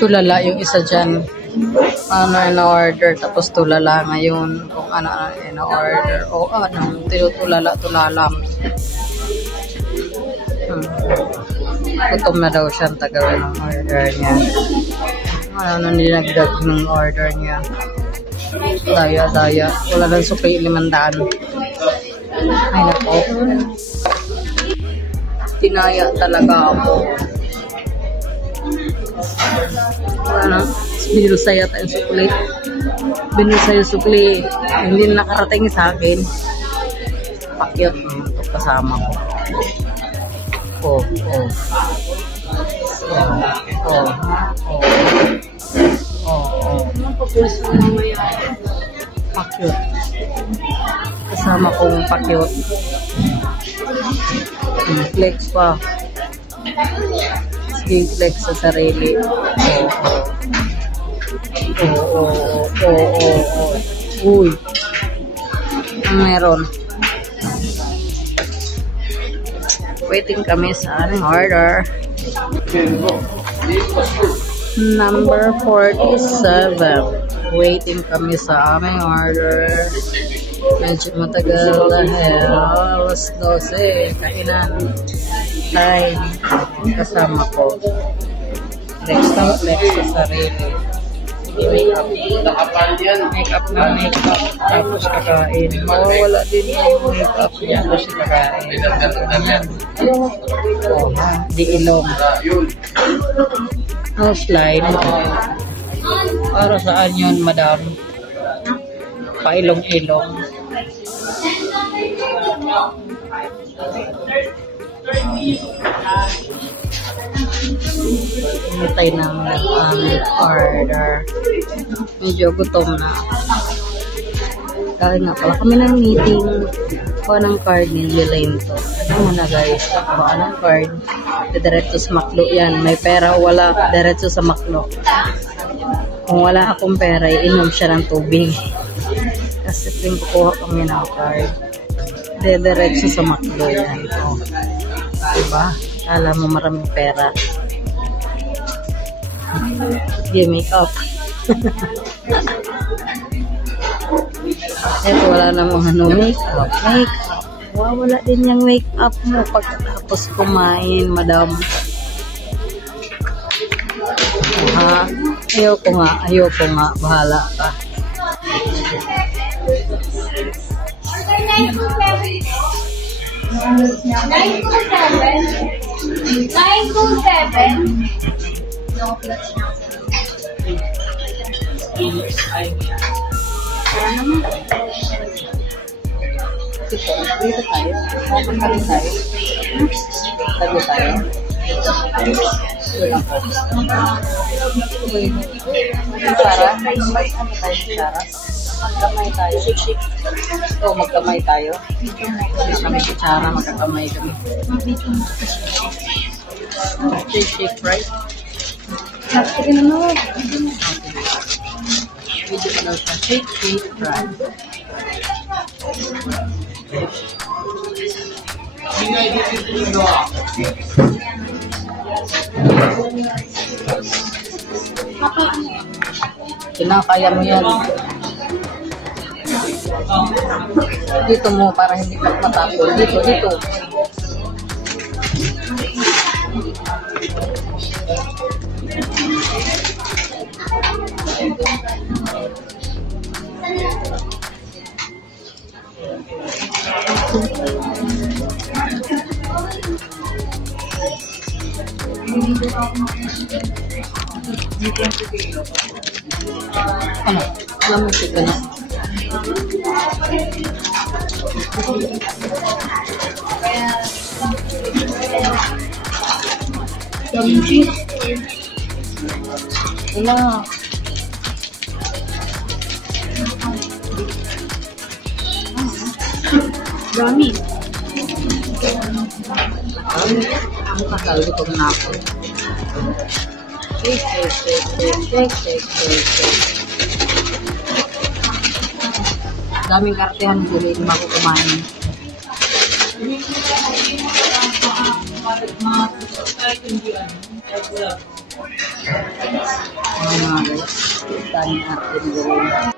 Tulala yung isa dyan. Ano in-order, tapos tulala ngayon kung ano in-order. O anong tulala. Gutom na daw siya ang tagawin ng order niya. Ano nilagdag ng order niya. Daya. Wala lang sukli 500. Ay nako. Tinaya talaga ako. Ano? Binusaya tayong sukli. Binusaya sukli. Hindi nakarating sa akin. Pakyot naman ito kasama ko. Pakyot. Kasama kong pakyot. Flex pa. Sige, flex sa sarili. Uy. Meron. Waiting kami sa aming order. Number 47. Waiting kami sa aming order. Medyo matagal dahil alas 12. Kainan. Time. Kasama ko. Flex sa sarili. Makeup na makeup. Tapos kakain. Mawawala din yung makeup niya. Tapos kakain. Di ilong. Nose line. Para saan yun, madam? Pailong-ilong. Mitay ng order. Medyo gutom na. Kaya nga pala kami ng meeting. Kuha ng card ni Elaine to. Ano na guys? Kuha ng card. Diretso sa Maklo yan. May pera o wala, diretso sa Maklo. Kung wala akong pera, inom siya ng tubig. Kasi tuwing kukuha kami ng card. Diretso sa Maklo yan. O. Diba? Kala mo maraming pera. Give makeup. Eto, wala namang makeup. Wala din yung makeup mo pagkatapos kumain, madam. Ayoko nga. Bahala ka. Nine to seven. Dito tayo. Tabi tayo. Sarah, ano tayo, Sarah? Magkamay tayo. Magkamay tayo. Hindi kami si Sarah, magkakamay kami. Shake, right? Sige na no. Video na daw siya. Shake, right? Kinakaya mo yan. Dito mo para hindi ka matapol. Dito. Ano? Lamusik ka na. Lamusik? Wala. Dami. Ang kasal gutom na ako. Shake. Daming kartehan dito yung bago kumain. Mga guys, kita natin gawin.